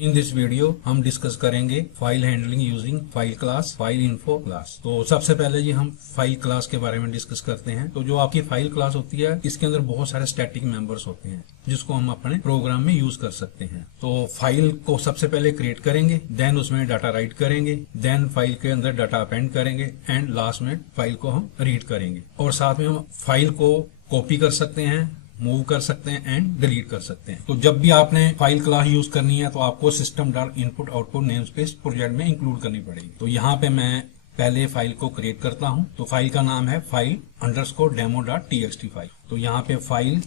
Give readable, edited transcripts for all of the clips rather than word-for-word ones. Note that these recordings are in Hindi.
इन दिस वीडियो हम डिस्कस करेंगे file handling using file class, file info class. तो सबसे पहले जी हम फाइल क्लास के बारे में डिस्कस करते हैं। तो जो आपकी फाइल क्लास होती है, इसके अंदर बहुत सारे स्टैटिक मेंबर्स होते हैं जिसको हम अपने प्रोग्राम में यूज कर सकते हैं। तो फाइल को सबसे पहले क्रिएट करेंगे, देन उसमें डाटा राइट करेंगे, देन फाइल के अंदर डाटा अपेंड करेंगे एंड लास्ट में फाइल को हम रीड करेंगे। और साथ में हम फाइल को कॉपी कर सकते हैं, मूव कर सकते हैं एंड डिलीट कर सकते हैं। तो जब भी आपने फाइल क्लास यूज करनी है तो आपको system dot input output name space project में इंक्लूड करनी पड़ेगी। तो यहाँ पे मैं पहले फाइल को क्रिएट करता हूँ। तो फाइल का नाम है file underscore demo dot TXT file. तो यहाँ पे फाइल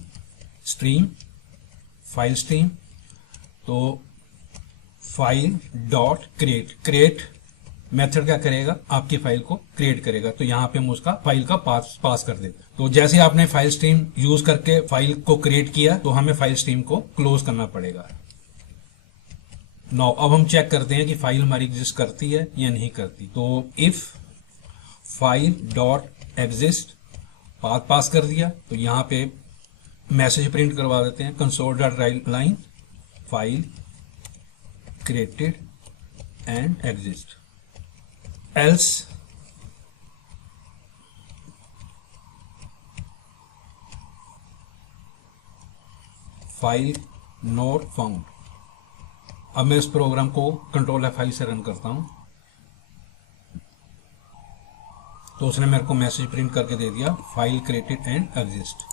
स्ट्रीम, तो फाइल डॉट क्रिएट मेथड क्या करेगा, आपकी फाइल को क्रिएट करेगा। तो यहाँ पे हम उसका फाइल का पास कर देते। तो जैसे आपने फाइल स्ट्रीम यूज करके फाइल को क्रिएट किया तो हमें फाइल स्ट्रीम को क्लोज करना पड़ेगा। नाउ अब हम चेक करते हैं कि फाइल हमारी एग्जिस्ट करती है या नहीं करती। तो इफ फाइल डॉट एग्जिस्ट पास कर दिया तो यहाँ पे मैसेज प्रिंट करवा देते हैं, console dot write line file created and exist, else file not found. अब मैं इस प्रोग्राम को कंट्रोल F5 से रन करता हूं तो उसने मेरे को मैसेज प्रिंट करके दे दिया फाइल क्रिएटेड एंड एग्जिस्ट।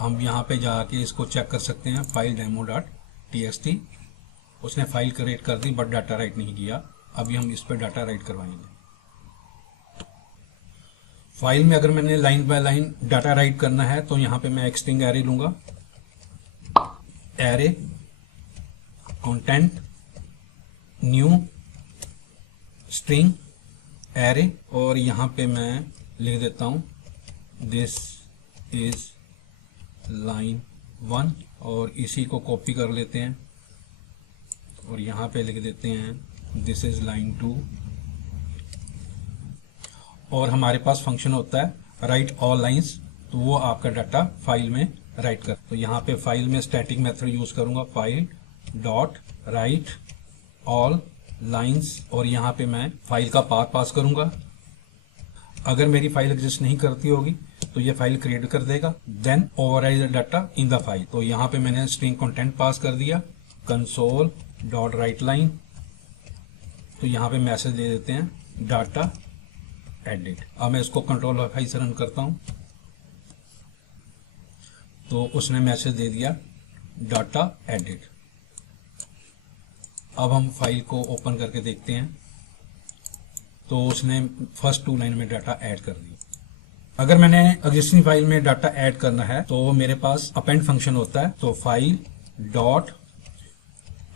हम यहां पे जाके इसको चेक कर सकते हैं, फाइल डेमो डॉट टीएक्सटी। उसने फाइल क्रिएट कर दी बट डाटा राइट नहीं किया। अभी हम इस पर डाटा राइट करवाएंगे। फाइल में अगर मैंने line by line data right करना है तो यहाँ पे मैं एक स्ट्रिंग एरे लूंगा, array content new string array, और यहाँ पे मैं लिख देता हूं दिस इज लाइन 1 और इसी को कॉपी कर लेते हैं और यहाँ पे लिख देते हैं दिस इज लाइन 2। और हमारे पास फंक्शन होता है राइट ऑल लाइंस, तो वो आपका डाटा फाइल में राइट कर। तो यहाँ पे फाइल में स्टैटिक मेथड यूज करूंगा, file dot right all lines, और यहाँ पे मैं फाइल का पास करूंगा। अगर मेरी फाइल एग्जिस्ट नहीं करती होगी तो ये फाइल क्रिएट कर देगा, then override the data in the file. तो यहाँ पे मैंने स्ट्रिंग कंटेंट पास कर दिया, कंसोल डॉट राइट लाइन। तो यहाँ पे मैसेज दे देते हैं डाटा एडिट। अब मैं इसको कंट्रोल F5 से रन करता हूं तो उसने मैसेज दे दिया डाटा एडिट। अब हम फाइल को ओपन करके देखते हैं तो उसने फर्स्ट 2 लाइन में डाटा ऐड कर दिया। अगर मैंने एग्जिस्टिंग फाइल में डाटा ऐड करना है तो मेरे पास अपेंड फंक्शन होता है। तो file dot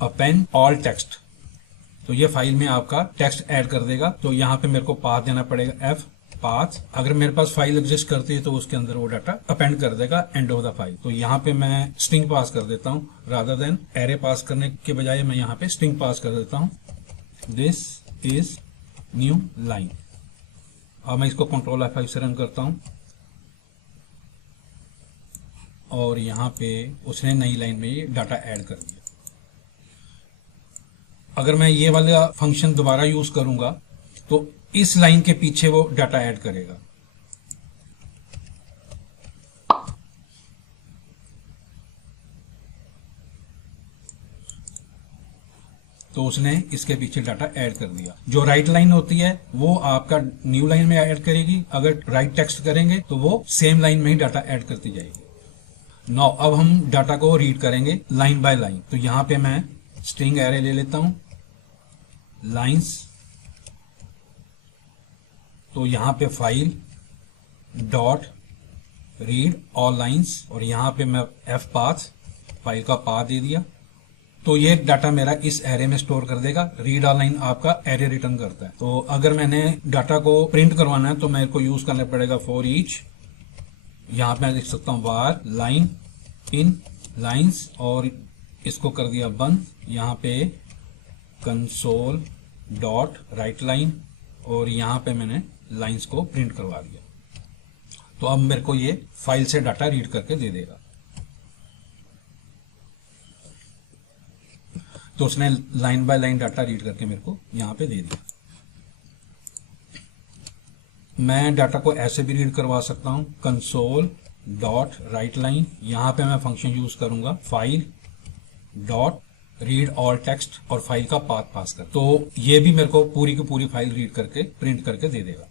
append all text, तो ये फाइल में आपका टेक्स्ट ऐड कर देगा। तो यहाँ पे मेरे को पाथ देना पड़ेगा F पाथ। अगर मेरे पास फाइल एग्जिस्ट करती है तो उसके अंदर वो डाटा अपेंड कर देगा एंड ऑफ द फाइल। तो यहाँ पे मैं स्ट्रिंग पास कर देता हूँ, रादर देन एरे पास करने के बजाय मैं यहाँ पे स्ट्रिंग पास कर देता हूँ, दिस इज न्यू लाइन। अब मैं इसको कंट्रोल F5 से रन करता हूँ और यहाँ पे उसने नई लाइन में डाटा ऐड कर दिया। अगर मैं ये वाला फंक्शन दोबारा यूज करूंगा तो इस लाइन के पीछे वो डाटा ऐड करेगा। तो उसने इसके पीछे डाटा ऐड कर दिया। जो राइट लाइन होती है वो आपका न्यू लाइन में ऐड करेगी, अगर राइट टेक्स्ट करेंगे तो वो सेम लाइन में ही डाटा ऐड करती जाएगी। नाउ अब हम डाटा को रीड करेंगे लाइन बाय लाइन। तो यहाँ पे मैं स्ट्रिंग एरे ले लेता हूं, लाइंस। तो यहाँ पे file dot read all lines और यहाँ पे मैं F पाथ, फाइल का पाथ दे दिया। तो ये डाटा मेरा इस एरे में स्टोर कर देगा। रीड ऑल लाइन आपका एरे रिटर्न करता है। तो अगर मैंने डाटा को प्रिंट करवाना है तो मेरे को यूज करना पड़ेगा फॉर ईच। यहाँ पे मैं लिख सकता हूँ वार लाइन इन लाइंस और इसको कर दिया बंद। यहाँ पे कंसोल डॉट राइट लाइन और यहाँ पे मैंने लाइंस को प्रिंट करवा दिया। तो अब मेरे को ये फाइल से डाटा रीड करके दे देगा। तो उसने line by line data read करके मेरे को यहाँ पे दे दिया। मैं डाटा को ऐसे भी रीड करवा सकता हूँ, कंसोल डॉट राइट लाइन, यहाँ पे मैं फंक्शन यूज करूंगा file dot read all text और फाइल का पाथ पास कर, तो ये भी मेरे को पूरी की पूरी फाइल रीड करके प्रिंट करके दे देगा।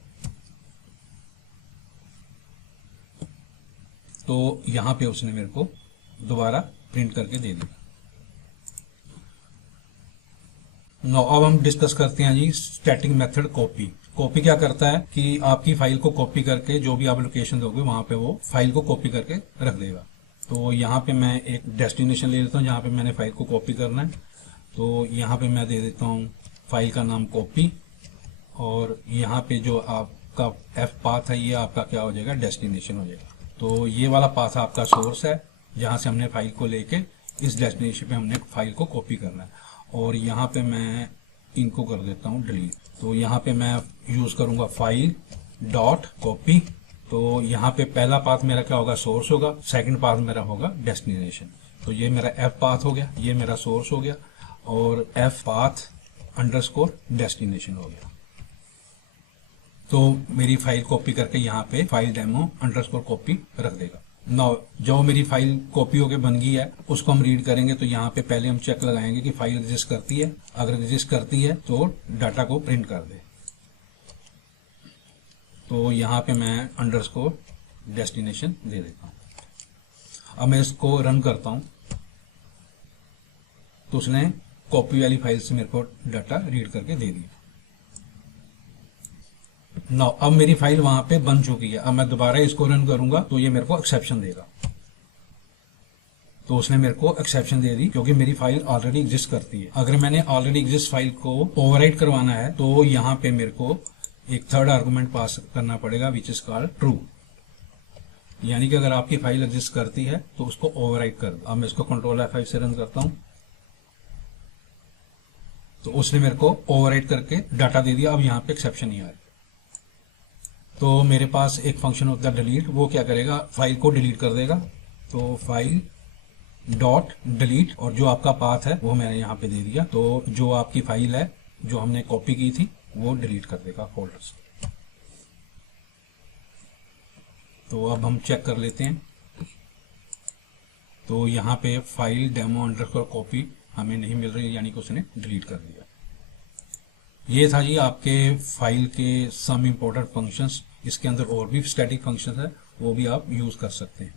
तो यहाँ पे उसने मेरे को दोबारा प्रिंट करके दे दिया। नो अब हम डिस्कस करते हैं जी स्टैटिक मेथड कॉपी। कॉपी क्या करता है कि आपकी फाइल को कॉपी करके जो भी आप लोकेशन दोगे वहां पे वो फाइल को कॉपी करके रख देगा। तो यहाँ पे मैं एक डेस्टिनेशन ले लेता हूँ जहाँ पे मैंने फाइल को कॉपी करना है। तो यहाँ पे मैं दे देता हूँ फाइल का नाम कॉपी, और यहाँ पे जो आपका एफ पाथ है ये आपका क्या हो जाएगा, डेस्टिनेशन हो जाएगा। तो ये वाला पाथ आपका सोर्स है जहाँ से हमने फाइल को लेके इस डेस्टिनेशन पे हमने फाइल को कॉपी करना है। और यहाँ पे मैं इनको कर देता हूँ डिलीट। तो यहाँ पे मैं यूज करूंगा फाइल डॉट कॉपी। तो यहाँ पे पहला पाथ मेरा क्या होगा, सोर्स होगा, सेकंड पाथ मेरा होगा डेस्टिनेशन। तो ये मेरा एफ पाथ हो गया, ये मेरा सोर्स हो गया, और एफ पाथ अंडरस्कोर डेस्टिनेशन हो गया। तो मेरी फाइल कॉपी करके यहाँ पे फाइल डेमो अंडरस्कोर कॉपी रख देगा। नाउ जो मेरी फाइल कॉपी होके बन गई है उसको हम रीड करेंगे। तो यहाँ पे पहले हम चेक लगाएंगे कि फाइल एग्जिस्ट करती है, अगर एग्जिस्ट करती है तो डाटा को प्रिंट कर दे। तो यहाँ पे मैं अंडरस्कोर डेस्टिनेशन दे देता हूँ। अब मैं इसको रन करता हूँ तो उसने कॉपी वाली फाइल से मेरे को डाटा रीड करके दे दिया। नो अब मेरी फाइल वहां पे बन चुकी है। अब मैं दोबारा इसको रन करूंगा तो ये मेरे को एक्सेप्शन देगा। तो उसने मेरे को एक्सेप्शन दे दी क्योंकि मेरी फाइल ऑलरेडी एग्जिस्ट करती है। अगर मैंने ऑलरेडी एग्जिस्ट फाइल को ओवरराइट करवाना है तो यहाँ पे मेरे को एक थर्ड आर्गुमेंट पास करना पड़ेगा विच इज कॉल्ड ट्रू। यानी कि अगर आपकी फाइल एग्जिस्ट करती है तो उसको ओवरराइट कर दो। अब मैं इसको कंट्रोल F5 से रन करता हूं तो उसने मेरे को ओवरराइट करके डाटा दे दिया। अब यहाँ पे एक्सेप्शन नहीं आ रही। तो मेरे पास एक फंक्शन होता है डिलीट, वो क्या करेगा, फाइल को डिलीट कर देगा। तो फाइल डॉट डिलीट, और जो आपका पाथ है वो मैंने यहाँ पे दे दिया। तो जो आपकी फाइल है जो हमने कॉपी की थी वो डिलीट कर देगा फोल्डर से। तो अब हम चेक कर लेते हैं। तो यहाँ पे फाइल डेमो अंडरस्कोर कॉपी हमें नहीं मिल रही, यानी कि उसने डिलीट कर दिया। ये था जी आपके फाइल के सम इंपॉर्टेंट फंक्शंस। इसके अंदर और भी स्टैटिक फंक्शंस है, वो भी आप यूज कर सकते हैं।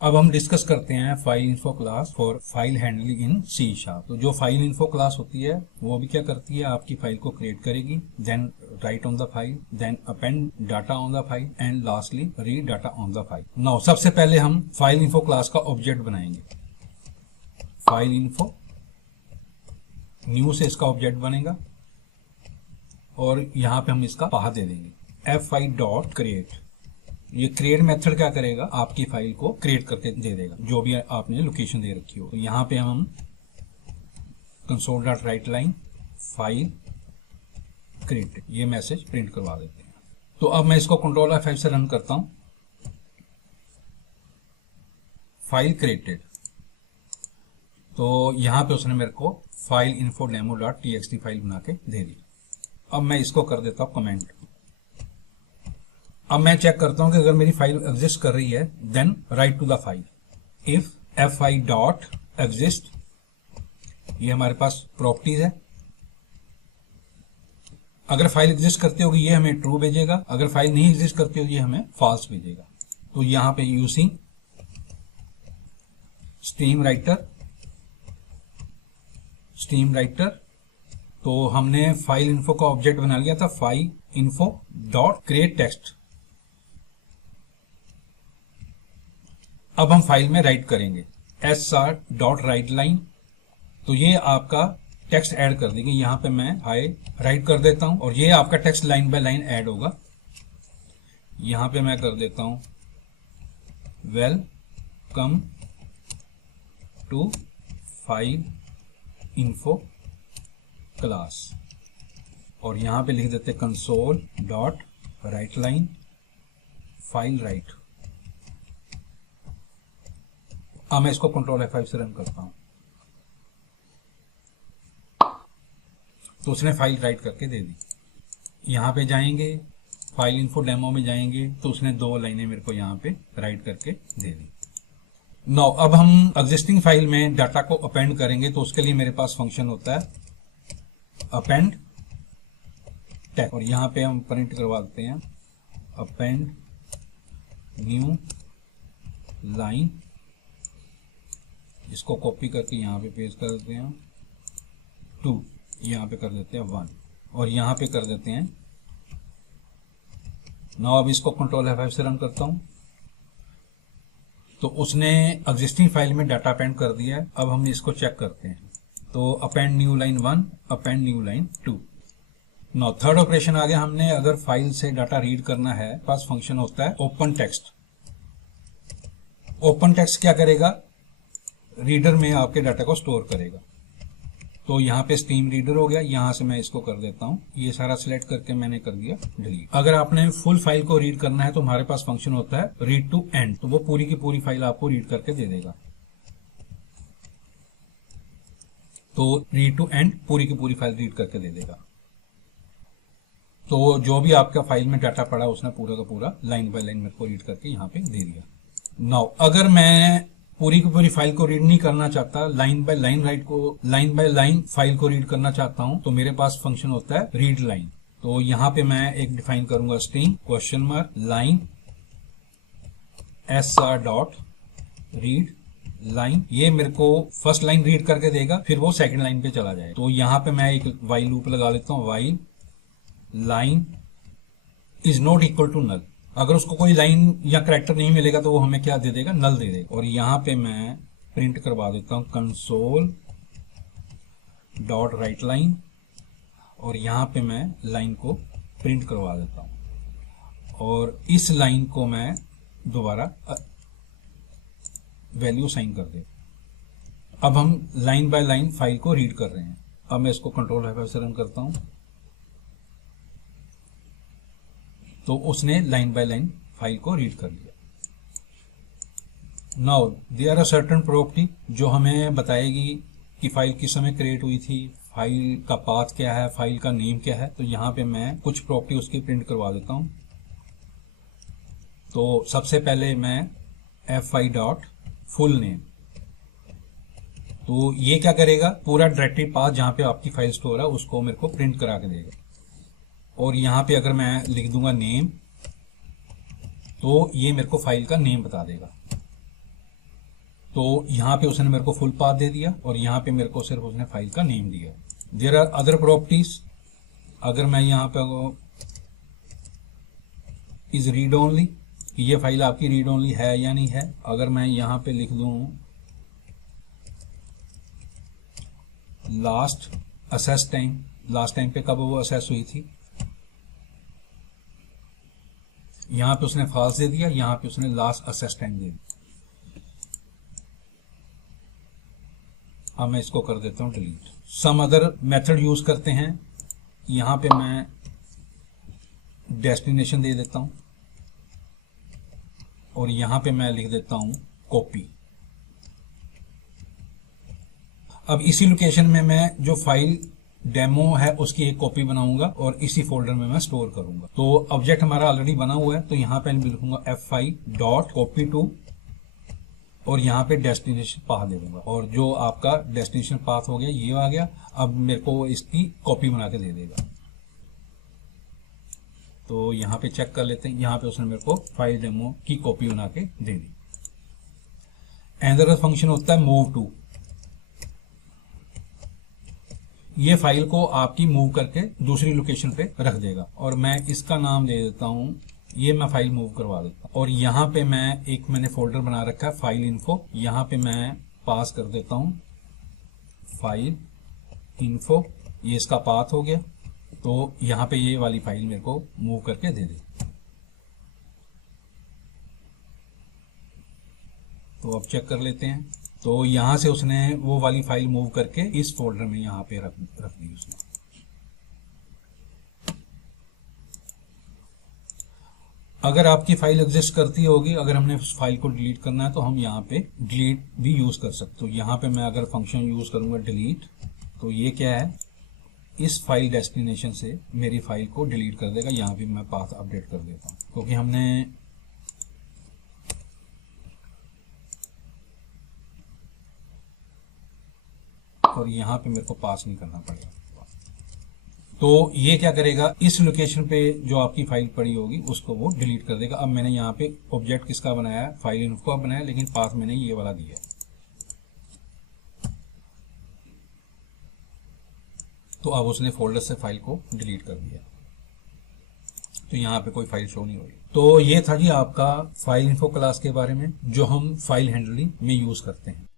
अब हम डिस्कस करते हैं file info class for file handling in C sharp. तो जो फाइल इन्फो क्लास होती है वो भी क्या करती है, आपकी फाइल को क्रिएट करेगी, then write on the file, then append data on the file, and lastly read data on the file. Now सबसे पहले हम फाइल इन्फो क्लास का ऑब्जेक्ट बनाएंगे। फाइल इन्फो न्यू से इसका ऑब्जेक्ट बनेगा और यहाँ पे हम इसका पाथ दे देंगे F5 डॉट क्रिएट। ये क्रिएट मेथड क्या करेगा, आपकी फाइल को क्रिएट करके दे देगा जो भी आपने लोकेशन दे रखी हो। तो यहाँ पे हम console dot write line file create ये मैसेज प्रिंट करवा देते हैं। तो अब मैं इसको कंट्रोल F5 से रन करता हूं। File created. तो यहाँ पे उसने मेरे को file info demo dot txt file बना के दे दी। अब मैं इसको कर देता हूं कमेंट। अब मैं चेक करता हूं कि अगर मेरी फाइल एग्जिस्ट कर रही है then write to the file if F5 dot exist. ये हमारे पास प्रॉपर्टीज है। अगर फाइल एग्जिस्ट करती होगी ये हमें ट्रू भेजेगा, अगर फाइल नहीं एग्जिस्ट करती होगी ये हमें फॉल्स भेजेगा। तो यहां पे यूजिंग स्ट्रीम राइटर, तो हमने फाइल इन्फो का ऑब्जेक्ट बना लिया था file info dot create text. अब हम फाइल में राइट करेंगे sr डॉट राइट लाइन। तो ये आपका टेक्स्ट ऐड कर देंगे। यहां पे मैं हाई राइट कर देता हूं और ये आपका text line by line add होगा। यहां पे मैं कर देता हूं welcome to file info class, और यहां पे लिख देते console dot write line file write. अब मैं इसको कंट्रोल F5 से रन करता हूं, तो उसने फाइल राइट करके दे दी। यहाँ पे जाएंगे, फाइल इन्फो डेमो में जाएंगे, तो उसने 2 लाइनें मेरे को यहाँ पे राइट करके दे दी। नाउ अब हम एग्जिस्टिंग फाइल में डाटा को अपेंड करेंगे, तो उसके लिए मेरे पास फंक्शन होता है अपेंड टेक्स्ट, और यहाँ पे हम प्रिंट करवा देते हैं अपेंड न्यू लाइन। इसको कॉपी करके यहाँ पे पेस्ट कर देते हैं 2, यहाँ पे कर देते हैं 1, और यहाँ पे कर देते हैं। नाउ अब इसको कंट्रोल F5 से रन करता हूं, तो उसने एग्जिस्टिंग फाइल में डाटा अपेंड कर दिया है। अब हम इसको चेक करते हैं, तो append new line 1, append new line 2। Now third operation आ गया। हमने अगर फाइल से डाटा रीड करना है, पास फंक्शन होता है ओपन टेक्स्ट। ओपन टेक्स्ट क्या करेगा, रीडर में आपके डाटा को स्टोर करेगा। तो यहाँ पे स्टीम रीडर हो गया, यहाँ से मैं इसको कर देता हूँ, ये सारा सिलेक्ट करके मैंने कर दिया डिलीट। अगर आपने फुल फाइल को रीड करना है तो हमारे पास फंक्शन होता है रीड टू एंड, तो वो पूरी की पूरी फाइल आपको रीड करके दे देगा। तो रीड टू एंड पूरी की पूरी फाइल रीड करके दे देगा। तो जो भी आपका फाइल में डाटा पड़ा उसने पूरा का पूरा लाइन बाय लाइन मेरे को रीड करके यहाँ पे दे दिया। नाउ अगर मैं पूरी की पूरी फाइल को रीड नहीं करना चाहता, लाइन बाय लाइन फाइल को रीड करना चाहता हूं, तो मेरे पास फंक्शन होता है रीड लाइन। तो यहां पे मैं एक डिफाइन करूंगा string question mark line sr dot read line. ये मेरे को फर्स्ट लाइन रीड करके देगा, फिर वो सेकंड लाइन पे चला जाए। तो यहां पे मैं एक वाइल लूप लगा लेता हूं, while line is not equal to null. अगर उसको कोई लाइन या कैरेक्टर नहीं मिलेगा तो वो हमें क्या दे देगा, नल दे देगा। और यहां पे मैं प्रिंट करवा देता हूं कंसोल डॉट राइट लाइन, और यहां पे मैं लाइन को प्रिंट करवा देता हूं, और इस लाइन को मैं दोबारा वैल्यू साइन कर दे। अब हम लाइन बाय लाइन फाइल को रीड कर रहे हैं। अब मैं इसको कंट्रोल F5 से रन करता हूं, तो उसने लाइन बाय लाइन फाइल को रीड कर लिया। Now there are certain property जो हमें बताएगी कि फाइल किस समय क्रिएट हुई थी, फाइल का पाथ क्या है, फाइल का नेम क्या है। तो यहाँ पे मैं कुछ प्रॉपर्टी उसकी प्रिंट करवा देता हूँ। तो सबसे पहले मैं F5 डॉट फुल नेम, तो ये क्या करेगा, पूरा डायरेक्टरी पाथ जहाँ पे आपकी फाइल स्टोर है उसको मेरे को प्रिंट करा के देगा। और यहाँ पे अगर मैं लिख दूंगा नेम, तो ये मेरे को फाइल का नेम बता देगा। तो यहाँ पे उसने मेरे को फुल पाथ दे दिया, और यहाँ पे मेरे को सिर्फ उसने फाइल का नेम दिया। There are other properties. अगर मैं यहाँ पे इज रीड ओनली, ये फाइल आपकी रीड ओनली है या नहीं है। अगर मैं यहाँ पे लिख दूं last assess time, last time पे कब वो असेस हुई थी, यहां पे उसने फॉल्स दे दिया, यहां पे उसने लास्ट असेस टाइम दे दिया। अब मैं इसको कर देता हूं delete. Some other method use करते हैं। यहां पे मैं डेस्टिनेशन दे देता हूं, और यहां पे मैं लिख देता हूं कॉपी। अब इसी लोकेशन में मैं जो फाइल डेमो है उसकी एक कॉपी बनाऊंगा और इसी फोल्डर में मैं स्टोर करूंगा। तो ऑब्जेक्ट हमारा ऑलरेडी बना हुआ है, तो यहाँ पे मैं लिखूंगा F5 डॉट कॉपी टू, और यहाँ पे डेस्टिनेशन पाथ दे दूंगा, और जो आपका डेस्टिनेशन पाथ हो गया ये आ गया। अब मेरे को इसकी कॉपी बना के दे देगा। तो यहाँ पे चेक कर लेते हैं, यहाँ पे उसने मेरे को फाइल डेमो की कॉपी बना के दे दी। अदर फंक्शन होता है मूव टू। ये फाइल को आपकी मूव करके दूसरी लोकेशन पे रख देगा, और मैं इसका नाम दे देता हूं, ये मैं फाइल मूव करवा देता हूं। और यहाँ पे मैंने फोल्डर बना रखा है फाइल इन्फो, यहाँ पे मैं पास कर देता हूं फाइल इन्फो, ये इसका पाथ हो गया। तो यहाँ पे ये वाली फाइल मेरे को मूव करके दे दे। तो अब चेक कर लेते हैं। तो यहां से उसने वो वाली फाइल मूव करके इस फोल्डर में यहाँ पे रख दी उसने। अगर आपकी फाइल एग्जिस्ट करती होगी, अगर हमने उस फाइल को डिलीट करना है तो हम यहाँ पे डिलीट भी यूज कर सकते हो। यहाँ पे मैं अगर फंक्शन यूज करूंगा डिलीट, तो ये क्या है, इस फाइल डेस्टिनेशन से मेरी फाइल को डिलीट कर देगा। यहाँ भी मैं पाथ अपडेट कर देता हूँ, क्योंकि हमने और यहाँ पे मेरे को पास नहीं करना पड़ेगा। तो ये क्या करेगा, इस लोकेशन पे जो आपकी फाइल पड़ी होगी उसको वो डिलीट कर देगा। अब मैंने यहाँ पे ऑब्जेक्ट किसका बनाया है, फाइल इन्फो का बनाया, लेकिन पाथ मैंने ये वाला दिया है। तो अब उसने फोल्डर से फाइल को डिलीट कर दिया, तो यहाँ पे कोई फाइल शो नहीं हो रही। तो ये था जी आपका फाइल इन्फो क्लास के बारे में, जो हम फाइल हैंडलिंग में यूज करते हैं।